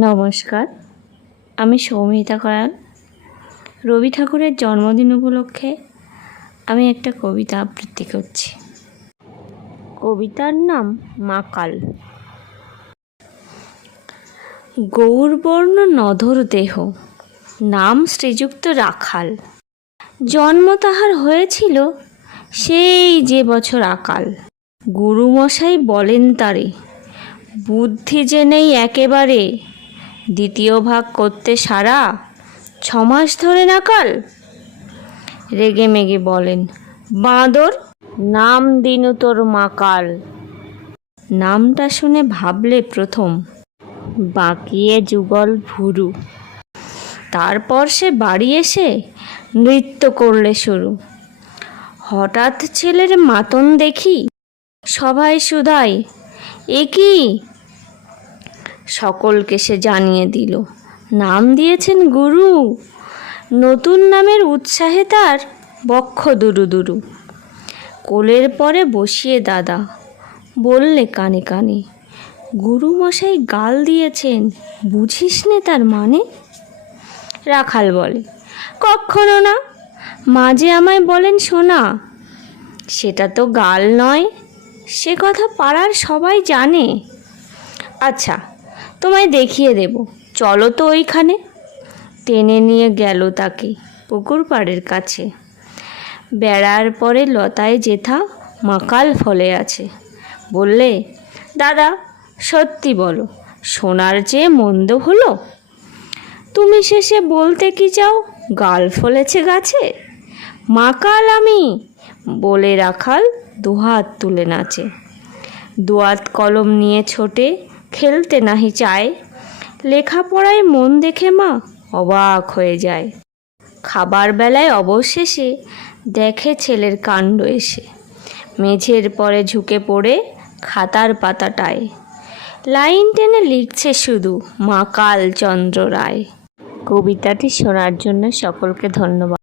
নমস্কার, আমি সৌমিতা কয়াল রবি ঠাকুরের জন্মদিন উপলক্ষে আমি একটা কবিতা আবৃত্তি করছি। কবিতার নাম মাকাল গৌরবর্ণ নধর দেহ, নাম শ্রীযুক্ত রাখাল। জন্ম তাহার হয়েছিল সেই যে বছর আকাল। গুরুমশাই বলেন তারে, বুদ্ধি যে নেই একেবারে দ্বিতীয় ভাগ করতে সারা ছমাস ধরে নাকাল রেগে মেগে বলেন, বাঁদর, নাম দিনু তোর মাকাল নামটা শুনে ভাবলে প্রথম, বাঁকিয়ে যুগল ভুরু। তারপর সে বাড়ি এসে নৃত্য করলে শুরু। হঠাৎ ছেলের মাতন দেখি সবাই সুধাই এ কি? সকলকে সে জানিয়ে দিল। নাম দিয়েছেন গুরু। নতুন নামের উৎসাহে তার বক্ষ দুরু দুরু। কোলের পরে বসিয়ে দাদা, বললে কানে কানে, গুরু মশাই গাল দিয়েছেন, বুঝিস নে তার মানে? রাখাল বলে কখনো না, মাঝে আমায় বলেন শোনা, সেটা তো গাল নয়, সে কথা পাড়ার সবাই জানে। আচ্ছা তোমায় দেখিয়ে দেব। চলো তো ওইখানে। টেনে নিয়ে গেল তাকে পুকুর পাড়ের কাছে। বেড়ার পরে লতায় জেঠা মাকাল ফলে আছে। বললে, দাদা, সত্যি বলো, সোনার চেয়ে মন্দ হলো? তুমি শেষে বলতে কি চাও? গাল ফলেছে গাছে? মাকাল আমি! বলে রাখাল দুহাত তুলে নাচে। দোয়াত কলম নিয়ে ছোটে খেলতে নাহি চায়। লেখাপড়ায় মন দেখে মা অবাক হয়ে যায়। খাবার বেলায় অবশেষে দেখে ছেলের কাণ্ড এসে। মেঝের পরে ঝুঁকে পড়ে খাতার পাতাটায়। লাইন টেনে লিখছে শুধু মা কালচন্দ্র রায়। কবিতাটি শোনার জন্য সকলকে ধন্যবাদ।